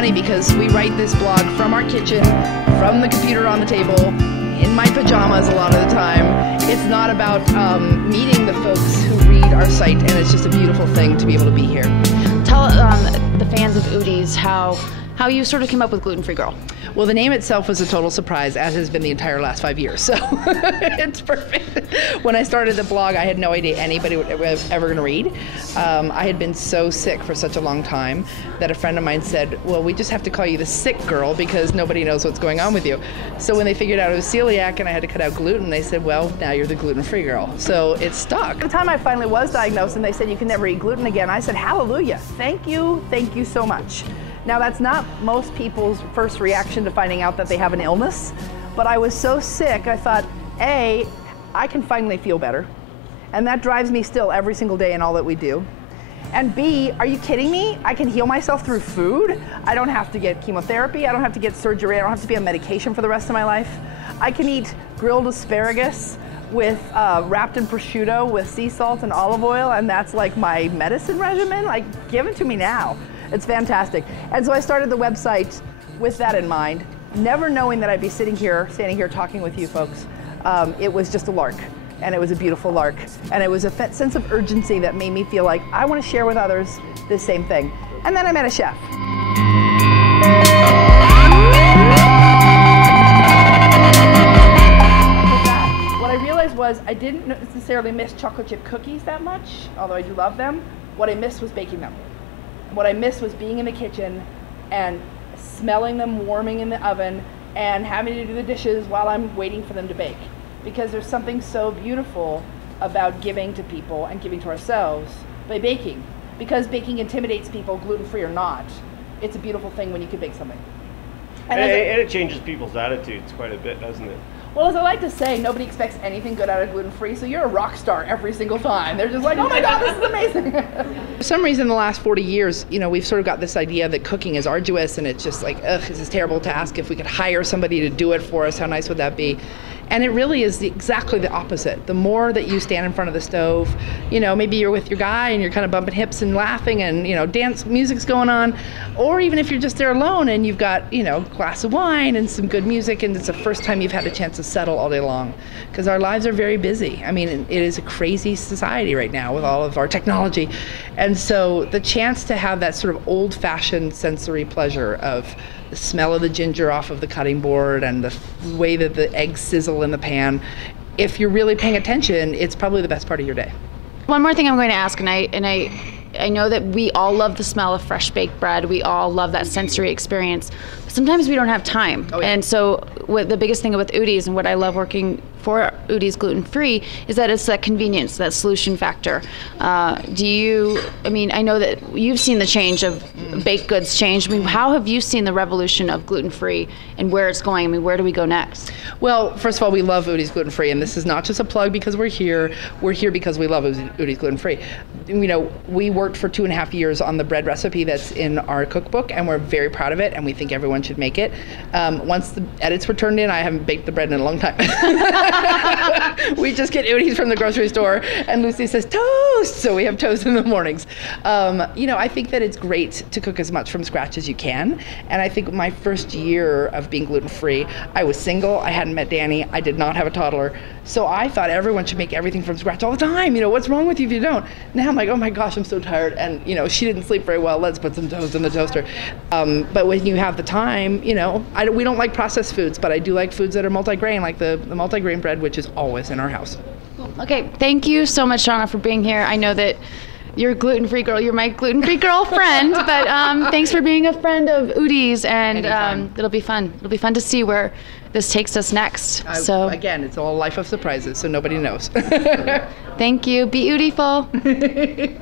funny because we write this blog from our kitchen, from the computer on the table, in my pajamas a lot of the time. It's not about meeting the folks who read our site, and it's just a beautiful thing to be able to be here. Tell the fans of Udi's how you sort of came up with Gluten Free Girl. Well, the name itself was a total surprise, as has been the entire last 5 years, so it's perfect. When I started the blog, I had no idea anybody was ever going to read. I had been so sick for such a long time that a friend of mine said, well, we just have to call you the sick girl because nobody knows what's going on with you. So when they figured out I was celiac and I had to cut out gluten, they said, well, now you're the gluten-free girl. So it stuck. By the time I finally was diagnosed and they said you can never eat gluten again, I said, hallelujah, thank you so much. Now, that's not most people's first reaction to finding out that they have an illness, but I was so sick, I thought, A, I can finally feel better, and that drives me still every single day in all that we do. And B, are you kidding me? I can heal myself through food. I don't have to get chemotherapy. I don't have to get surgery. I don't have to be on medication for the rest of my life. I can eat grilled asparagus with wrapped in prosciutto with sea salt and olive oil, and that's like my medicine regimen. Like, give it to me now. It's fantastic. And so I started the website with that in mind, never knowing that I'd be standing here talking with you folks. It was just a lark, and it was a beautiful lark. And it was a sense of urgency that made me feel like I want to share with others this same thing. And then I met a chef. What I realized was I didn't necessarily miss chocolate chip cookies that much, although I do love them. What I missed was baking them. What I missed was being in the kitchen and smelling them warming in the oven and having to do the dishes while I'm waiting for them to bake. Because there's something so beautiful about giving to people and giving to ourselves by baking. Because baking intimidates people, gluten-free or not. It's a beautiful thing when you can bake something. And it changes people's attitudes quite a bit, doesn't it? Well, as I like to say, nobody expects anything good out of gluten-free, so you're a rock star every single time. They're just like, oh my God, this is amazing. For some reason, in the last 40 years, we've sort of got this idea that cooking is arduous, and it's just like, ugh, it's this terrible task. If we could hire somebody to do it for us, how nice would that be? And it really is exactly the opposite. The more that you stand in front of the stove, maybe you're with your guy and you're kind of bumping hips and laughing and, dance music's going on, or even if you're just there alone and you've got, a glass of wine and some good music and it's the first time you've had a chance to settle all day long. Because our lives are very busy. I mean, it is a crazy society right now with all of our technology. And so the chance to have that sort of old-fashioned sensory pleasure of the smell of the ginger off of the cutting board and the way that the eggs sizzle in the pan, if you're really paying attention, it's probably the best part of your day. One more thing I'm going to ask, and I know that we all love the smell of fresh baked bread. We all love that sensory experience. But sometimes we don't have time. Oh, yeah. And so the biggest thing with Udi's and what I love working for Udi's Gluten Free is that it's that convenience, that solution factor. I know that you've seen the change of baked goods change. I mean, how have you seen the revolution of gluten free and where it's going? I mean, where do we go next? Well, first of all, we love Udi's Gluten Free, and this is not just a plug because we're here. We're here because we love Udi's Gluten Free. We worked for 2.5 years on the bread recipe that's in our cookbook, and we're very proud of it, and we think everyone should make it. Once the edits were turned in, I haven't baked the bread in a long time. We just get Udi's from the grocery store, and Lucy says, toast! So we have toast in the mornings. I think that it's great to cook as much from scratch as you can, and I think my first year of being gluten-free, I was single, I hadn't met Danny, I did not have a toddler, so I thought everyone should make everything from scratch all the time. What's wrong with you if you don't? Now I'm like, oh my gosh, I'm so tired, and she didn't sleep very well, let's put some toast in the toaster. But when you have the time, we don't like processed foods, but I do like foods that are multi-grain, like the multi-grain bread, which is always in our house. Okay, thank you so much, Shauna, for being here. I know that you're a gluten-free girl. You're my gluten-free girlfriend, but thanks for being a friend of Udi's, and it'll be fun. It'll be fun to see where this takes us next. So again, it's all life of surprises, so nobody knows. Thank you. Be Udiful.